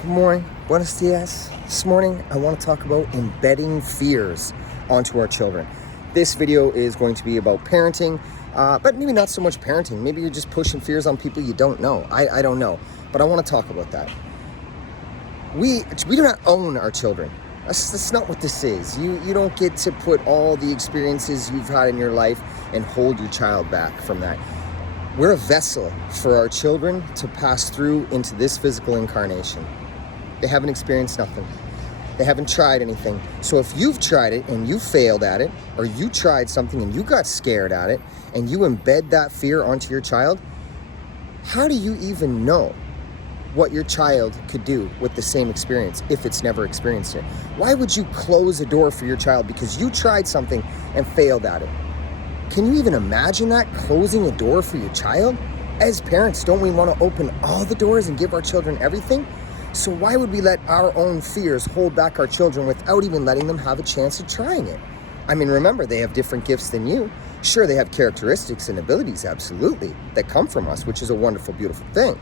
Good morning, buenos dias. This morning I want to talk about embedding fears onto our children. This video is going to be about parenting, but maybe not so much parenting. Maybe you're just pushing fears on people you don't know. I don't know, but I want to talk about that. We do not own our children. That's not what this is. You don't get to put all the experiences you've had in your life and hold your child back from that. We're a vessel for our children to pass through into this physical incarnation. They haven't experienced nothing. They haven't tried anything. So if you've tried it and you failed at it, or you tried something and you got scared at it, and you embed that fear onto your child, how do you even know what your child could do with the same experience if it's never experienced it? Why would you close a door for your child because you tried something and failed at it? Can you even imagine that, closing a door for your child? As parents, don't we want to open all the doors and give our children everything? So why would we let our own fears hold back our children without even letting them have a chance of trying it? I mean, remember, they have different gifts than you. Sure, they have characteristics and abilities, absolutely, that come from us, which is a wonderful, beautiful thing.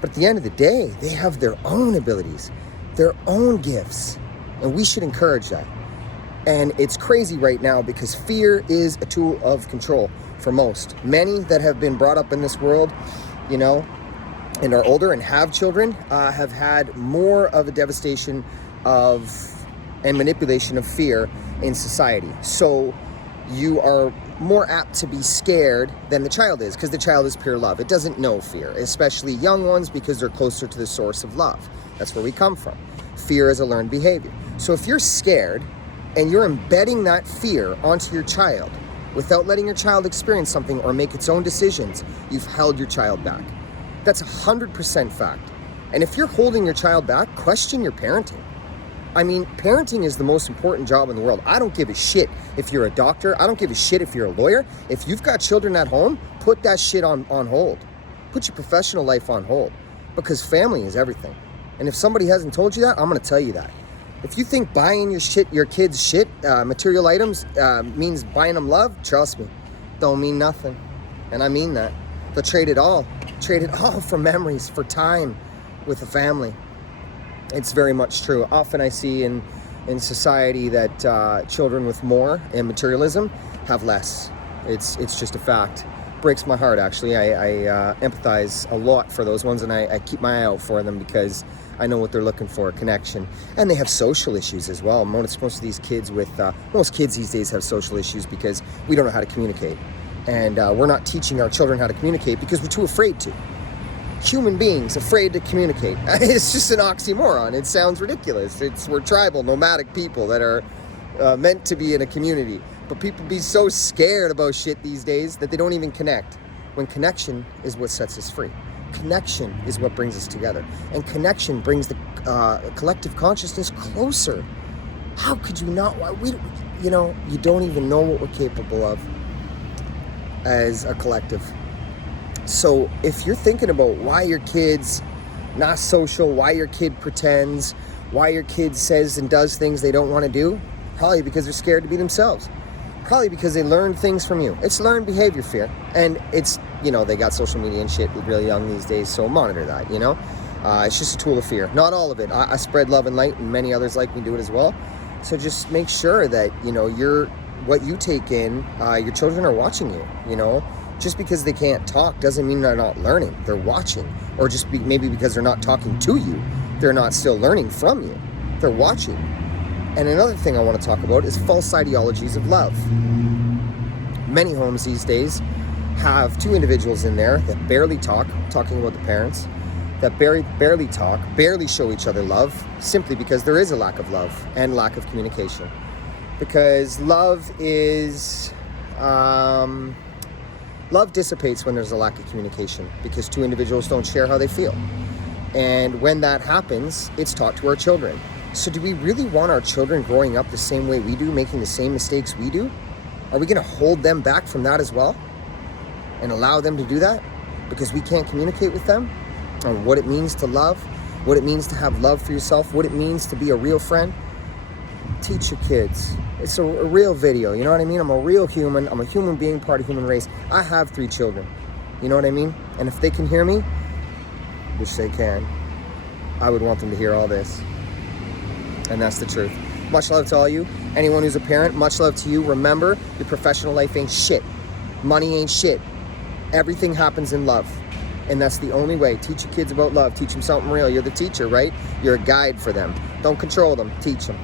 But at the end of the day, they have their own abilities, their own gifts, and we should encourage that. And it's crazy right now because fear is a tool of control for most. Many that have been brought up in this world, and are older and have children, have had more of a devastation and manipulation of fear in society. So you are more apt to be scared than the child is, because the child is pure love. It doesn't know fear, especially young ones, because they're closer to the source of love. That's where we come from. Fear is a learned behavior. So if you're scared and you're embedding that fear onto your child without letting your child experience something or make its own decisions, you've held your child back. That's 100% fact. And if you're holding your child back, question your parenting. I mean, parenting is the most important job in the world. I don't give a shit if you're a doctor. I don't give a shit if you're a lawyer. If you've got children at home, put that shit on hold. Put your professional life on hold, because family is everything. And if somebody hasn't told you that, I'm going to tell you that. If you think buying your kids shit, material items, means buying them love, trust me, don't mean nothing. And I mean that. But trade it all for memories, for time with the family. It's very much true. Often I see in society that children with more and materialism have less. It's just a fact. Breaks my heart, actually. I empathize a lot for those ones, and I keep my eye out for them because I know what they're looking for, connection. And they have social issues as well. Most of these kids most kids these days have social issues because we don't know how to communicate. And we're not teaching our children how to communicate because we're too afraid to. Human beings afraid to communicate. It's just an oxymoron. It sounds ridiculous. We're tribal, nomadic people that are meant to be in a community. But people be so scared about shit these days that they don't even connect. When connection is what sets us free. Connection is what brings us together. And connection brings the collective consciousness closer. How could you not? You don't even know what we're capable of as a collective. So if you're thinking about why your kid's not social, why your kid pretends, why your kid says and does things they don't want to do, probably because they're scared to be themselves. Probably because they learned things from you. It's learned behavior fear. And it's, they got social media and shit really young these days, so monitor that, It's just a tool of fear. Not all of it. I spread love and light, and many others like me do it as well. So just make sure that, what you take in, your children are watching you, Just because they can't talk doesn't mean they're not learning. They're watching. Or just maybe because they're not talking to you, they're not still learning from you. They're watching. And another thing I want to talk about is false ideologies of love. Many homes these days have two individuals in there that barely talk, talking about the parents, that barely talk, barely show each other love, simply because there is a lack of love and lack of communication. Because love dissipates when there's a lack of communication, because two individuals don't share how they feel. And when that happens, it's taught to our children. So do we really want our children growing up the same way we do, making the same mistakes we do? Are we going to hold them back from that as well and allow them to do that because we can't communicate with them on what it means to love, what it means to have love for yourself, what it means to be a real friend? Teach your kids. It's a real video, you know what I mean? I'm a real human. I'm a human being, part of the human race. I have 3 children, you know what I mean? And if they can hear me, which they can, I would want them to hear all this. And that's the truth. Much love to all you. Anyone who's a parent, much love to you. Remember, your professional life ain't shit. Money ain't shit. Everything happens in love. And that's the only way. Teach your kids about love. Teach them something real. You're the teacher, right? You're a guide for them. Don't control them. Teach them.